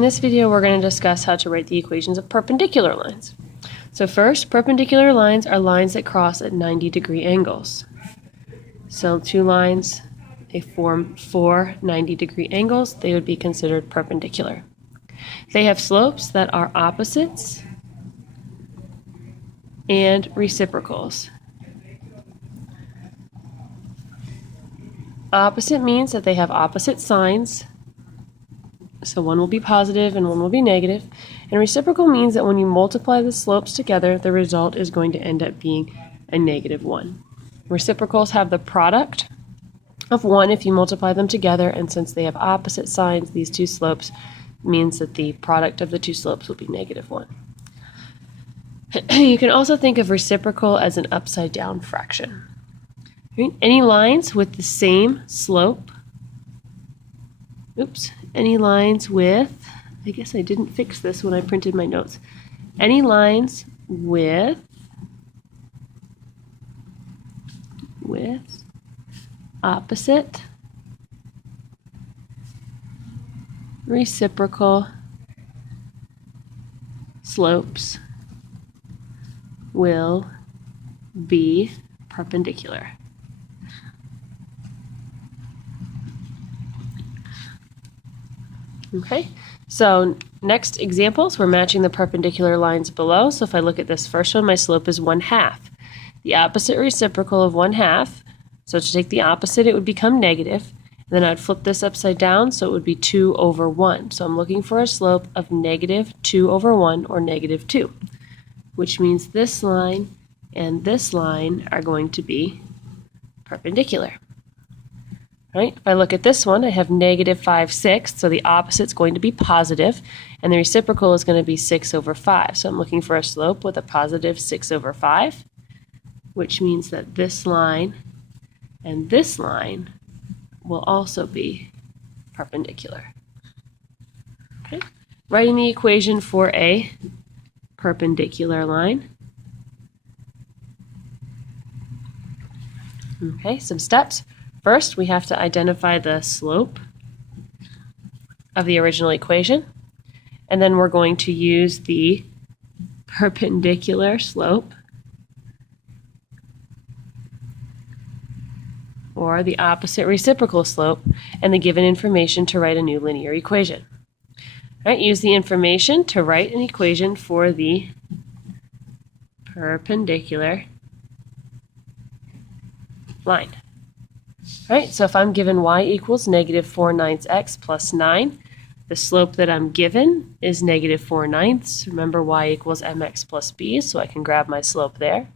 In this video, we're going to discuss how to write the equations of perpendicular lines. So first, perpendicular lines are lines that cross at 90-degree angles. So two lines, they form four 90-degree angles. They would be considered perpendicular. They have slopes that are opposites and reciprocals. Opposite means that they have opposite signs. So one will be positive and one will be negative. And reciprocal means that when you multiply the slopes together, the result is going to end up being a -1. Reciprocals have the product of 1 if you multiply them together, and since they have opposite signs, these two slopes means that the product of the two slopes will be -1. You can also think of reciprocal as an upside down fraction. Any lines with the same slope, any lines with, I guess I didn't fix this when I printed my notes. Any lines with opposite reciprocal slopes will be perpendicular. Okay, so next examples, we're matching the perpendicular lines below. So if I look at this first one, my slope is 1/2. The opposite reciprocal of 1/2, so to take the opposite, it would become negative. And then I'd flip this upside down, so it would be 2/1. So I'm looking for a slope of -2/1 or -2, which means this line and this line are going to be perpendicular. Right? If I look at this one, I have -5/6, so the opposite's going to be positive, and the reciprocal is going to be 6/5. So I'm looking for a slope with a positive 6/5, which means that this line and this line will also be perpendicular. Okay? Writing the equation for a perpendicular line. Okay, some steps. First, we have to identify the slope of the original equation, and then we're going to use the perpendicular slope or the opposite reciprocal slope and the given information to write a new linear equation. All right, use the information to write an equation for the perpendicular line. All right, so if I'm given y equals -4/9 plus 9, the slope that I'm given is -4/9. Remember, y equals mx plus b, so I can grab my slope there.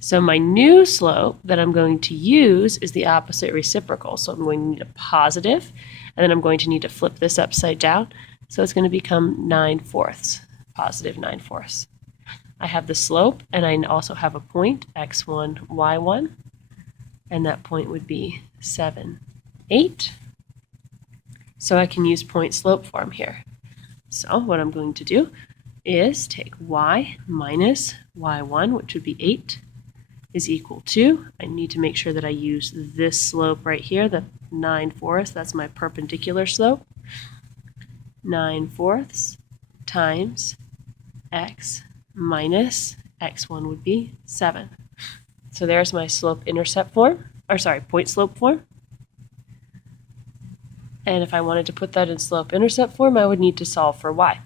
So my new slope that I'm going to use is the opposite reciprocal. So I'm going to need a positive, and then I'm going to need to flip this upside down. So it's going to become 9/4, positive 9/4. I have the slope, and I also have a point, x1, y1. And that point would be 7, 8. So I can use point slope form here. So what I'm going to do is take y minus y1, which would be 8, is equal to, I need to make sure that I use this slope right here, the 9/4, that's my perpendicular slope. 9/4 times x minus x1 would be 7. So there's my slope-intercept form, point slope form. And if I wanted to put that in slope-intercept form, I would need to solve for y.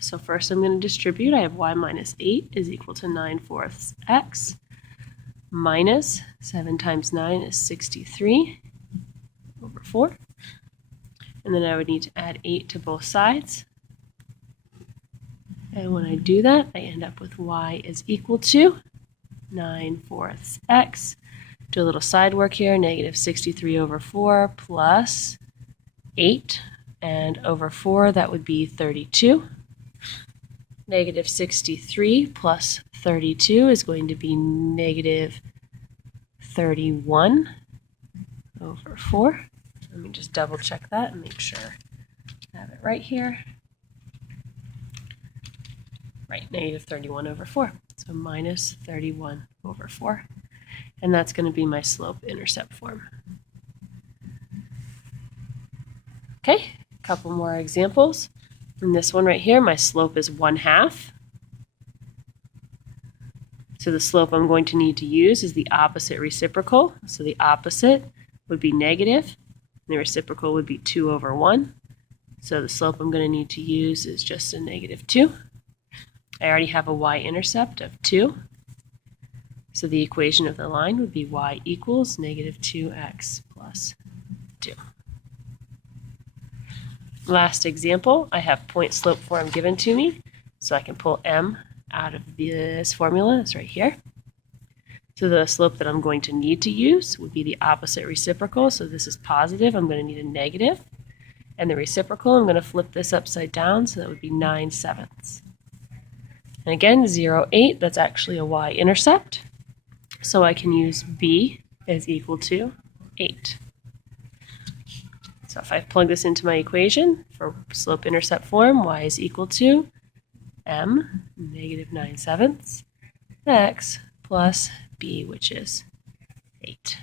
So first I'm going to distribute. I have y minus 8 is equal to 9/4 x minus 7 times 9 is 63/4. And then I would need to add 8 to both sides. And when I do that, I end up with y is equal to 9/4 x. Do a little side work here, -63/4 plus 8, and over 4, that would be 32. -63 plus 32 is going to be -31/4. Let me just double check that and make sure I have it right here. Right, -31/4. So -31/4. And that's going to be my slope-intercept form. Okay, a couple more examples. In this one right here, my slope is 1/2. So the slope I'm going to need to use is the opposite reciprocal. So the opposite would be negative, and the reciprocal would be 2/1. So the slope I'm going to need to use is just a -2. I already have a y-intercept of 2. So the equation of the line would be y equals -2x plus 2. Last example, I have point slope form given to me, so I can pull m out of this formula. It's right here. So the slope that I'm going to need to use would be the opposite reciprocal. So this is positive. I'm going to need a negative. And the reciprocal, I'm going to flip this upside down, so that would be 9/7. And again, 0, 8, that's actually a y-intercept. So I can use b is equal to 8. So if I plug this into my equation for slope-intercept form, y is equal to m, -9/7, x plus b, which is 8.